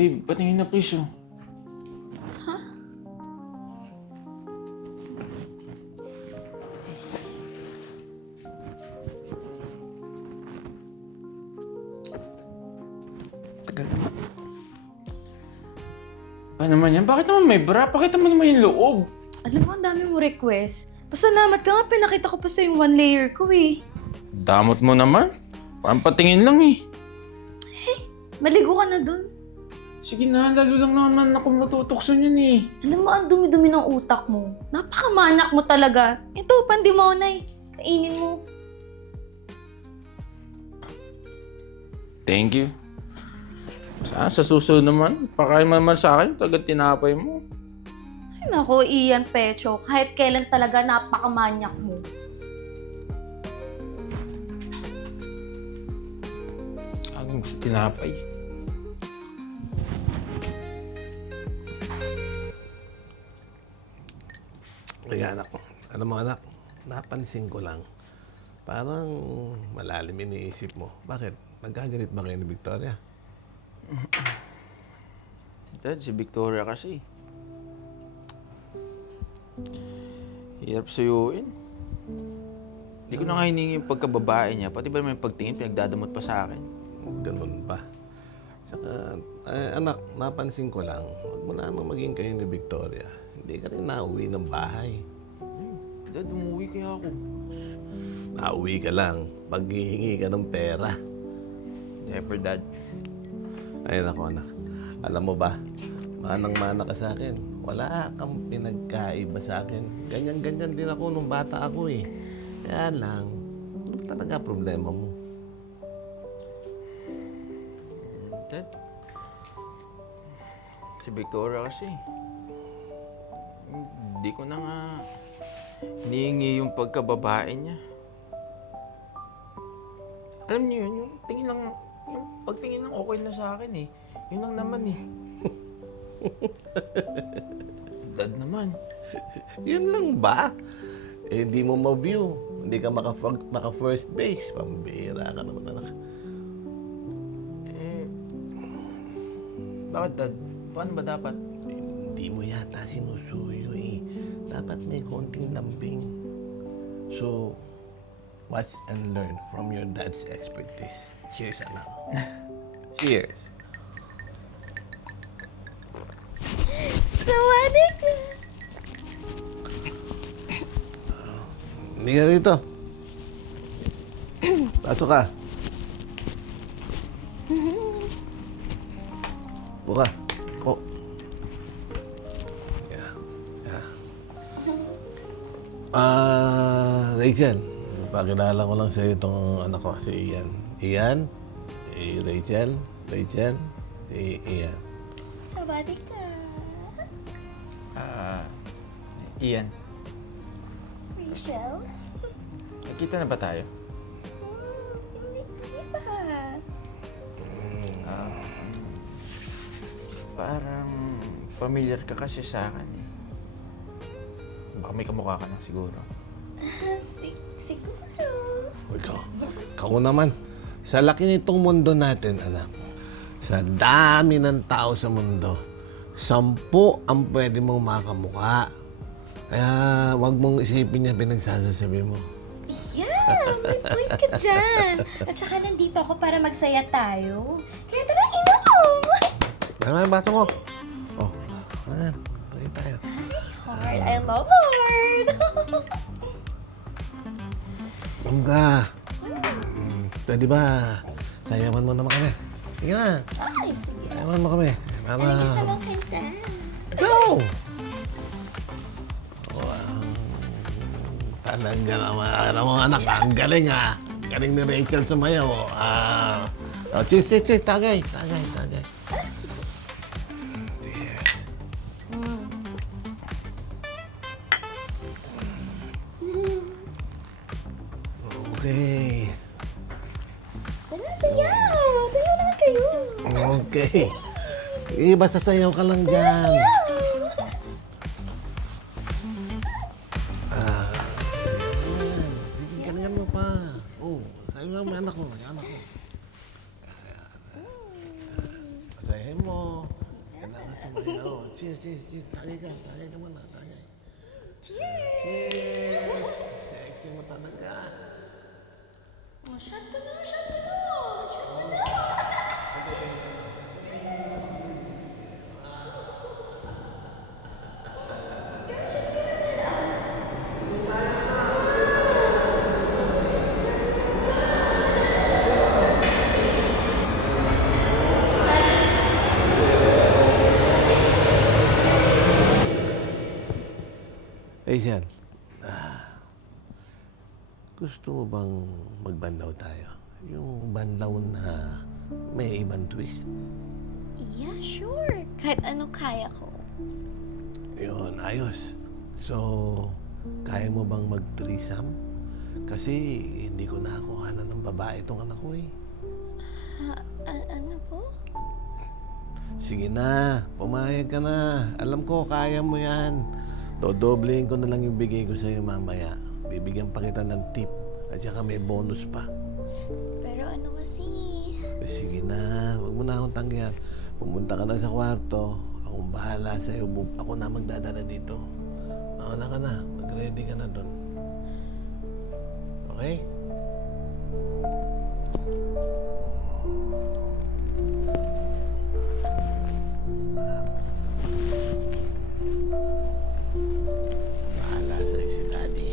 Babe, patingin na please oh. Tagal naman. Ba naman yan? Bakit naman may bra? Pakita mo naman yung loob. Alam mo, ang dami mo request. Pasalamat ka nga, pinakita ko pa sa yung one layer ko eh. Damot mo naman. Parang patingin lang eh. Maligo ka na dun. Sige na, lalo lang naman ako matutokson yun eh. Alam mo, ang dumi-dumi ng utak mo. Napakamanak mo talaga. Ito, pandimonay. Kainin mo. Thank you. Sa susunod naman, pakain mo naman sa akin, talagang tinapay mo. Ay nako, Ian Pecho. Kahit kailan talaga napakamanyak mo. Agong sa tinapay. Ay, anak. Alam mo, anak, napansin ko lang. Parang malalim iniisip mo. Bakit? Nagkagalit ba kayo ni Victoria? Dad, si Victoria kasi. Hirap suyuin. Hindi ko na nga hiningi yung pagkababae niya. Pati ba may pagtingin, pinagdadamot pa sa akin. Ganun ba? Saka, anak, napansin ko lang, huwag mo na maging kayo ni Victoria. Hindi ka rin nauwi ng bahay. Dad, umuwi kaya ako. Nauwi ka lang pag hihingi ka ng pera. Never, Dad. Ay, ako, anak. Alam mo ba, manang-mana ka sa akin. Wala kang pinagkaiba sa akin. Ganyan-ganyan din ako nung bata ako eh. Kaya lang, ano talaga problema mo? Dad, si Victoria kasi. Hindi ko na nga hinihingi yung pagkababae niya. Alam niyo yun, yung tingin lang, yung pagtingin lang okay na sa akin eh. Yun lang naman eh. Dad naman. Yun lang ba? Eh, hindi mo ma-view. Hindi ka maka-first base. Pambira ka naman, anak. Eh, bakit Dad? Paano ba dapat? Hindi mo yata sinusuyo eh. Dapat may konting lambing. So, watch and learn from your dad's expertise. Cheers, anak. Cheers. Sawadee ka. Hindi ka dito. Pasok ka. Buka. Oh. Yeah. Yeah. Rachel. Pakilala ko lang sa'yo itong anak ko, si Ian. Ian, si Rachel, Rachel, si Ian. Sawadee ka. Ian, Rachel? nakita na ba tayo? Hindi pa. Parang familiar ka kasi sa akin eh. Baka may kamukha ka na siguro. Siguro. Ikaw naman. Sa laki nitong mundo natin, anak, sa dami ng tao sa mundo, 10 ang pwede mong makamukha. Kaya wag mong isipin yung pinagsasasabi mo. Yeah, may point ka dyan. At saka nandito ako para magsaya tayo. Kaya tara, inom! Ano yung baso mo? Oh, ayan. Tayo tayo. Hard, I love hard. Mangga. Pwede ba? Sayawan mo naman kami. Sige na. Ay, sige. Sayawan mo kami. Para... Ay, isa mong kanta. Go! Talaga naman. Alam mo anak, ang galing ha. Galing ni Rachel sumayaw. Cheers, cheers, cheers. Tagay, tagay, tagay. Okay. Tara, sayaw! Tayo lang kayo. Okay. Iba sasayaw ka lang dyan. Galingan mo pa. Oh, sayo nga mo anak ko. Anak ko. Sayahin mo. Kailangan sumayaw. Cheers, cheers, cheers. Tagay ka muna. Tagay. Cheers! Sexy mo talaga. Oh, shot mo na. Shot mo na. Asian, gusto mo bang magbandaw tayo? Yung bandaw na may ibang twist. Yeah, sure. Kahit ano kaya ko. Yun, ayos. So, kaya mo bang mag-threesome? Kasi hindi ko nakuhanan ng babae itong anak ko eh. Ano po? Sige na, pumayag ka na. Alam ko, kaya mo yan. Dodoblehin ko na lang yung bigay ko sa'yo mamaya. Bibigyan pa kita ng tip. At saka may bonus pa. Pero ano kasi? Sige na, huwag mo na akong tanggihan. Pumunta ka na sa kwarto. Akong bahala sa'yo. Ako na magdadala dito. Mauna ka na. Mag-ready ka na doon. Okay? Bahala sa'yo si Daddy.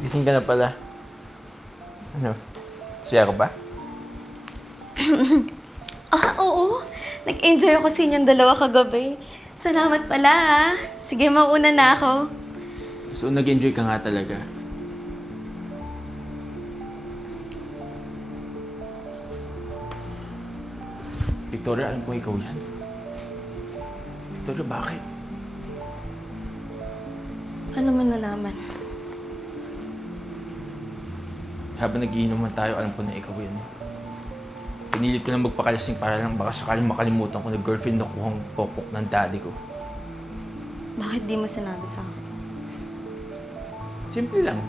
Gising ka na pala. Ano? Siya ko ba? Oo. Nag-enjoy ako sa inyong dalawa kagabi. Salamat pala ha. Sige, mauna na ako. So, nag-enjoy ka nga talaga. Victoria, alam ko ikaw yan. Victoria, bakit? Paano mo nalaman? Habang nagiinuman tayo, alam ko na ikaw yan. Pinilit ko na magpakalasing para lang baka sakaling makalimutan ko na girlfriend na kuhang popok ng daddy ko. Bakit di mo sinabi sa akin? Simple lang.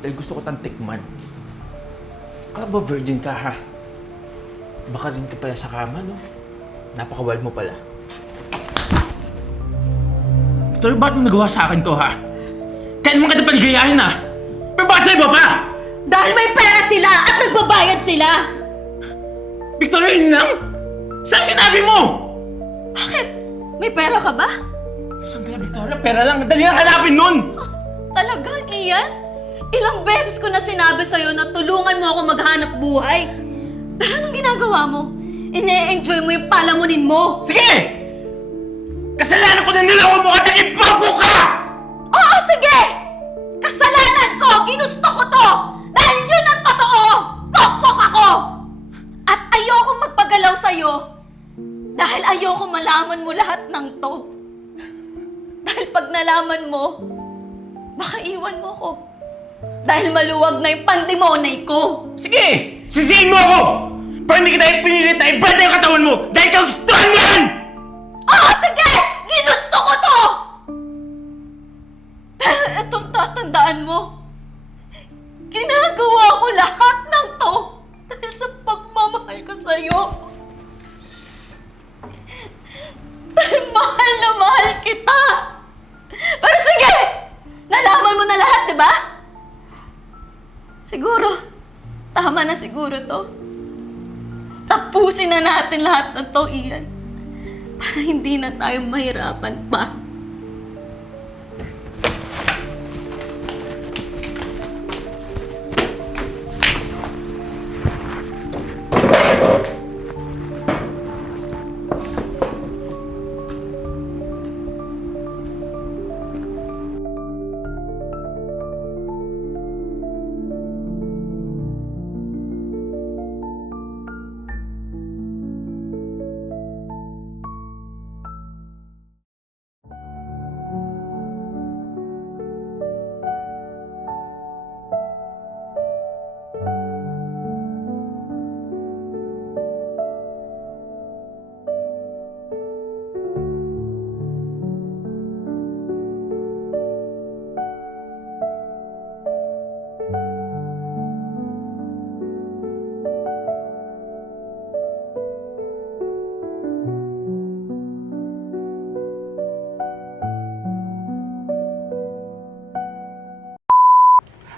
Dahil gusto ko tang tikman. Kala ba virgin ka, ha? Baka rin ka pala sa kama, no? Napaka-wild mo pala. Pero bakit mo nagawa sa akin to, ha? Kailan mo kita paligayahin, ha? Pero bakit sa iba pa? Dahil may pera sila at nagbabayad sila! Victoria, yun lang? Saan sinabi mo? Bakit? May pera ka ba? Saan kaya, Victoria? Pera lang. Dali lang hanapin nun! Talaga, Ian? Ilang beses ko na sinabi sa'yo na tulungan mo ako maghanap buhay. Pero anong ginagawa mo? Ine-enjoy mo yung palamunin mo. Sige! Kasalanan ko na nilawan mo at naging bago ka! Oo, sige! Kasalanan ko! Ginusto ko to! Dahil yun ang totoo! Pokpok ako! At ayoko magpagalaw sa'yo dahil ayoko malaman mo lahat ng to. Dahil pag nalaman mo, baka iwan mo ko. Dahil maluwag na yung pandemonay ko. Sige! Sisihin mo ako! Pero hindi kita pinilit na i-brand yung katawan mo dahil kagustuhan mo yan! Oo, sige! Ginusto ko to! sa'yo. Dahil mahal na mahal kita. Pero sige! Nalaman mo na lahat, di ba? Siguro, tama na siguro to. Tapusin na natin lahat ng to, Ian. Para hindi na tayo mahirapan pa.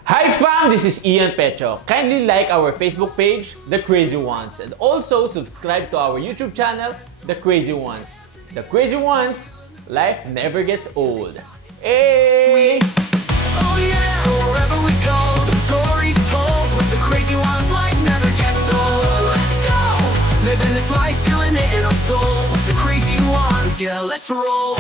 Hi fam, this is Ian Pecho. Kindly like our Facebook page, The Crazy Ones, and also subscribe to our YouTube channel, The Crazy Ones. The Crazy Ones, life never gets old. Hey! Oh yeah, so wherever we go, the story's told. With the crazy ones, life never gets old. Let's go, living this life, feeling it in our soul. With the crazy ones, yeah, let's roll.